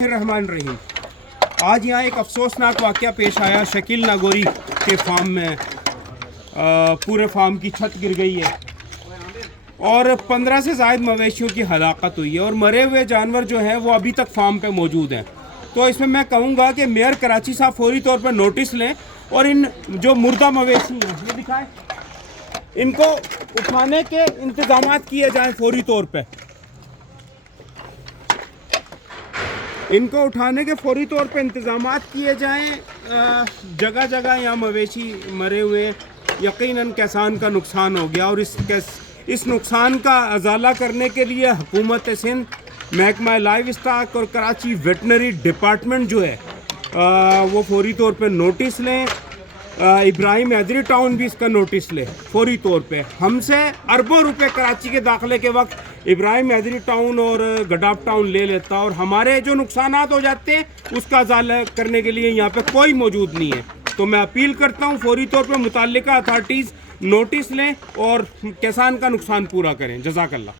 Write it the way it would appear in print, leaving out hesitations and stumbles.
रहमान रहीम। आज यहाँ एक अफसोसनाक वाक़या पेश आया शकील नागौरी के फार्म में। पूरे फार्म की छत गिर गई है और 15 से ज़ायद मवेशियों की हलाकत हुई है और मरे हुए जानवर जो हैं वो अभी तक फार्म पे मौजूद हैं। तो इसमें मैं कहूँगा कि मेयर कराची साहब फौरी तौर पर नोटिस लें और इन जो मुर्दा मवेशी हैं ये दिखाएं, इनको उठाने के इंतजाम किए जाएँ फौरी तौर पर। इनको उठाने के फौरी तौर पे इंतज़ामात किए जाएँ। जगह जगह यहाँ मवेशी मरे हुए, यकीनन किसान का नुकसान हो गया और इस नुकसान का अजाला करने के लिए हुकूमत सिंध, महकमा लाइव स्टॉक और कराची वेटनरी डिपार्टमेंट जो है वो फौरी तौर पे नोटिस लें। इब्राहिम हैदरी टाउन भी इसका नोटिस ले फौरी तौर पे। हमसे अरबों रुपए कराची के दाखिले के वक्त इब्राहिम हैदरी टाउन और गडाफ टाउन ले लेता और हमारे जो नुकसानात हो जाते हैं उसका अजाला करने के लिए यहाँ पे कोई मौजूद नहीं है। तो मैं अपील करता हूँ फौरी तौर पे मुताल्लिका अथॉरिटीज़ नोटिस लें और किसान का नुकसान पूरा करें। जज़ाकल्लाह।